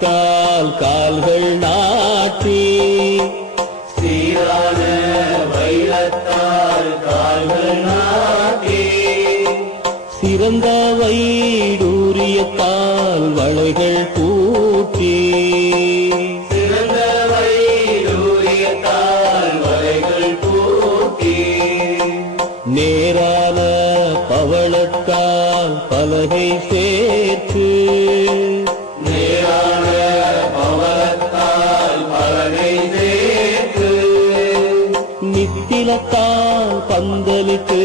பவளத்தால் கால்கள் நாட்டி சீரான வைரத்தால் கால்கள் நாட்டி சிறந்த வைடூரியத்தால் வளைகள் பூட்டி சிறந்த வைடூரியத்தால் வளைகள் பூட்டி நேரான பவளத்தால் பலகை சேர்த்து நேரான பவளத்தால் பலகை சேர்த்து நித்திலத்தால் பந்தலிட்டு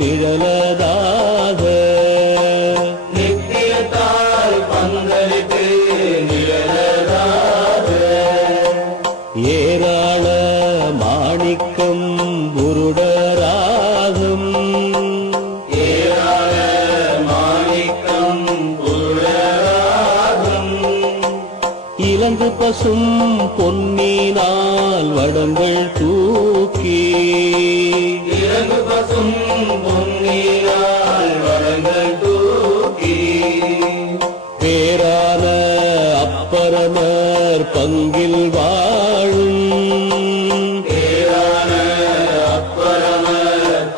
நிழலதாக நித்தியத்தால் பங்களித்து நிழலதாக ஏராள மாணிக்கம் புருடராகும் ஏராள மாணிக்கம் புருடராகும் இலங்கு பசும் பொன்னினால் வடங்கள் தூக்கி இறங்கு பசும் பொன்னினால் வடங்கள் தூக்கி பேரான அப்பரமர் பங்கில் வாழும் பேரான அப்பரம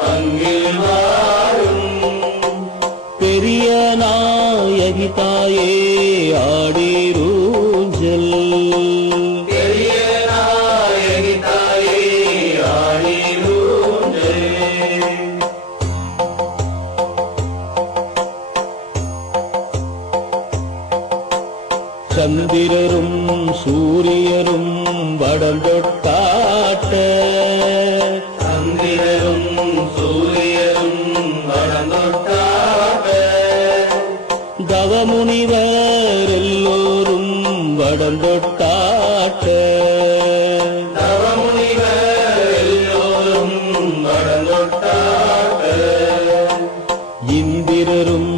பங்கில் வாழும் பெரிய நாயகி தாயே ஆடிரூஞ்சல் பெரிய நாயகி தாயே ஆடிரூஞ்சல் சந்திரரும் சூரியரும் வடந்தொட்டாட்ட சந்திரரும் சூரியரும் வடந்தொட்டாக தவமுனிவர் எல்லோரும் வடந்தொட்டாட்ட தவமுனிவர் எல்லோரும் வடந்தொட்டாக இந்திரரும்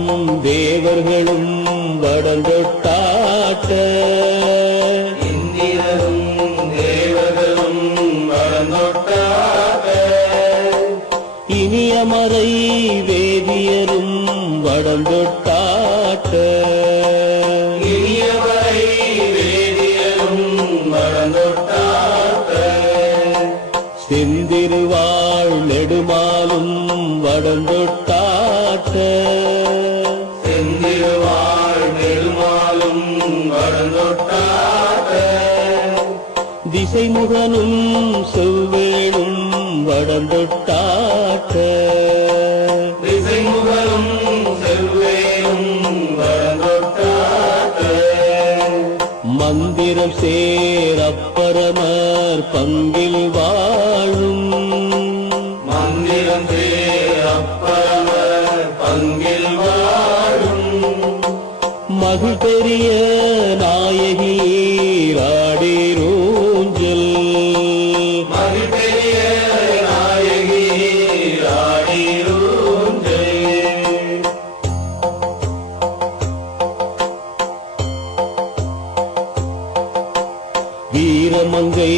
தேவர்களும் வடந்தொட்டாட்ட இந்திரரும் தேவர்களும் வடந்தொட்டாக இனியமறை வேதியரும் வடந்தொட்டாட்ட இனியவரை வேதியரும் வடந்தொட்டாக செந்திருவாழ் நெடுமாலும் வடந்தொட்டாட்ட செந்திருவாழ் நெடுமாலும் வடந்தொட்டாக திசைமுகனும் செவ்வேளும் வடந்தொட்டாட்ட திசைமுகலும் செவ்வேலும் வடந்தொட்டாக மந்திரம் சேரப்பரமர் பங்கில் வாழும் மந்திரம் அப்பரம பங்கில் வாழும் மகிழ் பெரிய நாயகீராடிரூஞ்சல் மகிழ்பெரிய நாயகி ஆடிரூஞ்சல் வீரமங்கை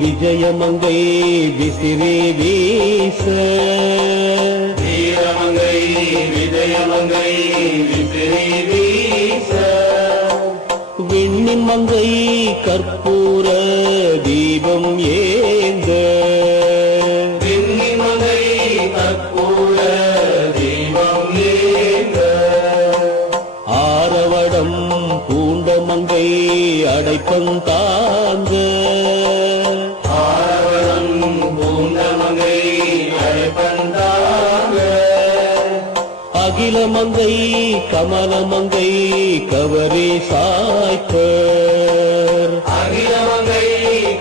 விஜயமங்கை விசிறி வீச வீரமங்கை விஜயமங்கை விசிறி வீச விண்ணின் மங்கை கற்பூர தீபம் ஏந்த விண்ணிமங்கை கற்பூர தீபம் ஏந்த ஆரவடம் பூண்ட மங்கை அடைப்பந்தாங்க ஆரவரம் பூந்தமங்கை அழைப்பந்தாக அகில மங்கை கமல மங்கை கவரி சாய்ப்பர் அகிலமங்கை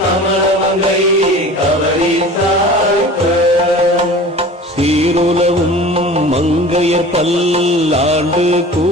கமலமங்கை கவரி சாய்ப்ப சீருலவும் மங்கையர் பல்லாண்டு கூ